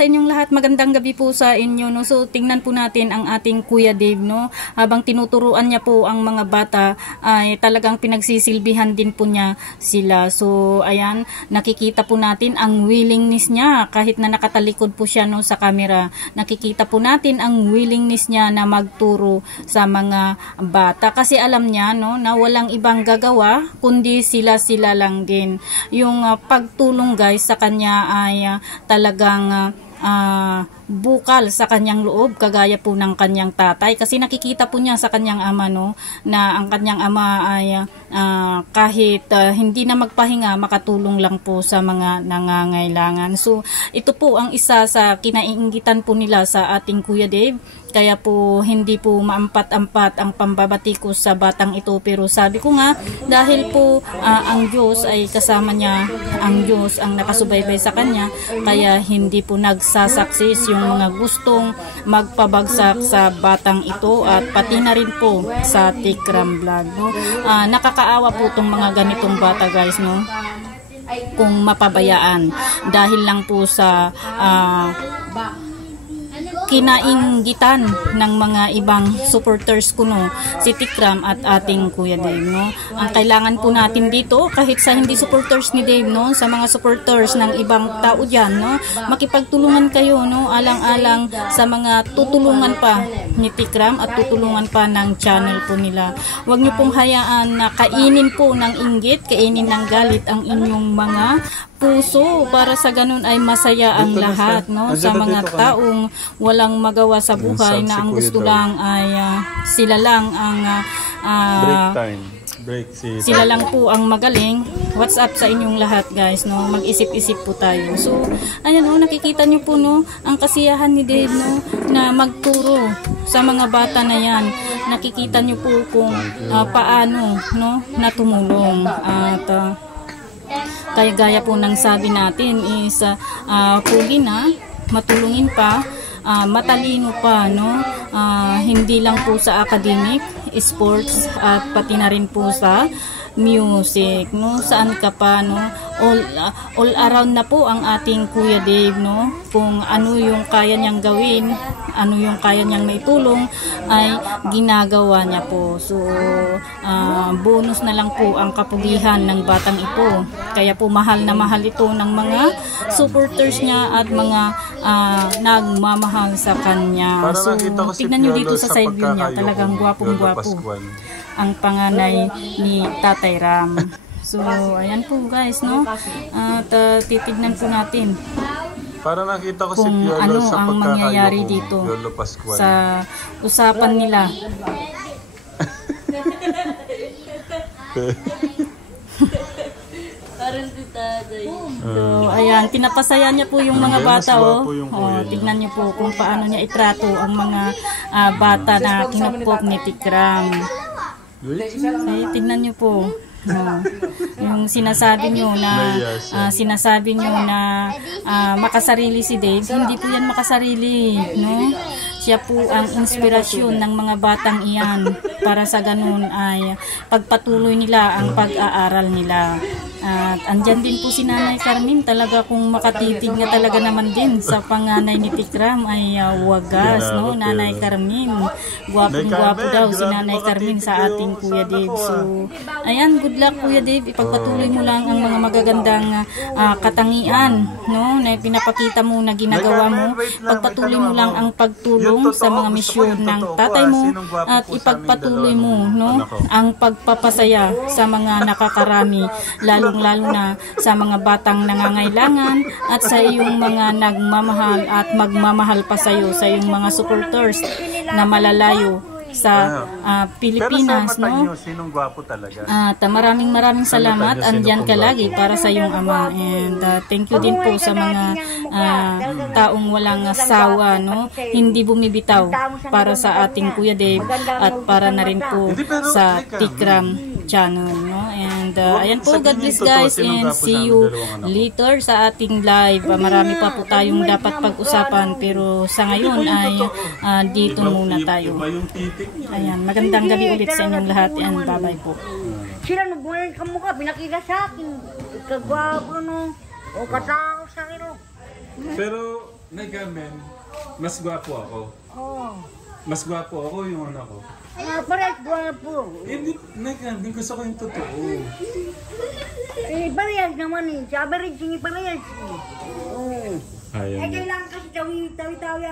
sa inyong lahat. Magandang gabi po sa inyo, no. So tingnan po natin ang ating Kuya Dave, no. Habang tinuturuan niya po ang mga bata ay talagang pinagsisilbihan din po niya sila. So ayan, nakikita po natin ang willingness niya kahit na nakatalikod po siya, no, sa camera. Nakikita po natin ang willingness niya na magturo sa mga bata kasi alam niya, no, na walang ibang gagawa kundi sila lang din. Yung pagtulong guys sa kanya ay talagang bukal sa kanyang loob kagaya po ng kanyang tatay kasi nakikita po niya sa kanyang ama, no, na ang kanyang ama ay kahit hindi na magpahinga makatulong lang po sa mga nangangailangan. So ito po ang isa sa kinaiinggitan po nila sa ating Kuya Dave, kaya po hindi po maampat-ampat ang pambabati ko sa batang ito, pero sabi ko nga dahil po ang Diyos ay kasama niya, ang Diyos ang nakasubaybay sa kanya, kaya hindi po nagsasaksis yung mga gustong magpabagsak sa batang ito at pati na rin po sa Tikram Vlog, no? Nakakaawa po itong mga ganitong bata guys, no, kung mapabayaan dahil lang po sa kinainggitan ng mga ibang supporters ko, no, si Tikram at ating Kuya Dave, no. Ang kailangan po natin dito kahit sa hindi supporters ni Dave, no, sa mga supporters ng ibang tao diyan, no, makipagtulungan kayo, no, alang-alang sa mga tutulungan pa ni Tikram at tutulungan pa ng channel po nila. Huwag niyo pong hayaan na kainin po ng inggit, kainin ng galit ang inyong mga puso para sa ganun ay masaya ang lahat, no, sa mga taong walang magawa sa buhay na ang gusto lang ay sila lang ang sila lang po ang magaling. What's up sa inyong lahat guys, no, mag-isip-isip po tayo. So ayan, no, nakikita niyo po, no, ang kasiyahan ni Dave, no, na magturo sa mga bata na yan. Nakikita niyo po kung paano, no, na tumulong at kaya gaya po ng sabi natin is pugi na, matulungin pa, matalino pa, no, hindi lang po sa academic, sports at pati na rin po sa music, no, saan ka pa, no, all around na po ang ating Kuya Dave, no, kung ano yung kaya niyang gawin, ano yung kaya niyang maitulong ay ginagawa niya po. So bonus na lang po ang kapugihan ng batang ito, kaya po mahal na mahal ito ng mga supporters niya at mga nagmamahal sa kanya. So tignan nyo dito sa side view niya, talagang gwapong-gwapo ang panganay ni Tatay Ram. So ayan po guys, no, at titignan po natin para nakita ko kung si ano ang mangyayari dito sa usapan nila. So ayan, pinapasaya niya po yung mga bata, oh. Tignan niyo po kung paano niya itrato ang mga bata na kinupkop ni Tikram. Okay, tignan niyo po. Yung sinasabi nyo na makasarili si Dave, hindi po yan makasarili, no. Siya po ang inspirasyon ng mga batang iyan para sa ganun ay pagpatuloy nila ang pag-aaral nila. At andyan din po si Nanay Carmen, talaga kung makatitig na talaga naman din sa panganay ni Tikram ay wagas, no, Nanay Carmen. Gwapong-gwapo daw si Nanay Carmen sa ating Kuya Dave. So ayan, good luck Kuya Dave, ipagpatuloy mo lang ang mga magagandang katangian, no, na pinapakita mo na ginagawa mo. Pagpatuloy mo lang ang pagtulong sa mga misyon ng tatay mo at ipagpatuloy mo, no, ang pagpapasaya sa mga nakakarami, lalo na sa mga batang nangangailangan at sa iyong mga nagmamahal at magmamahal pa sa iyo, sa iyong mga supporters na malalayo sa Pilipinas, no. Sinong gwapo talaga. At maraming salamat, andyan ka lagi para sa iyong ama, and thank you din po sa mga taong walang sawa, no, hindi bumibitaw para sa ating Kuya Dave at para na rin po sa Tikram channel, no. And ayan po, God bless guys, and see you later sa ating live. Marami pa po tayong dapat pag-usapan, pero sa ngayon ay dito muna tayo. Ayan, magandang gabi ulit sa inyong lahat, and bye-bye po. Sila nagbuhay ka mukha, pinakita sa akin. Kagwapo, no, o katao sa akin, no. Pero Nay Carmen, mas gwapo ako. Oo. Mas gwapo ako yung anak ko. Parehas gwapo. Hindi, Nay Carmen, gusto ko yung totoo. Parehas naman eh. Sabi rin, sige parehas. Oo. Ayaw niya. Kailangan kasi tawi-tawi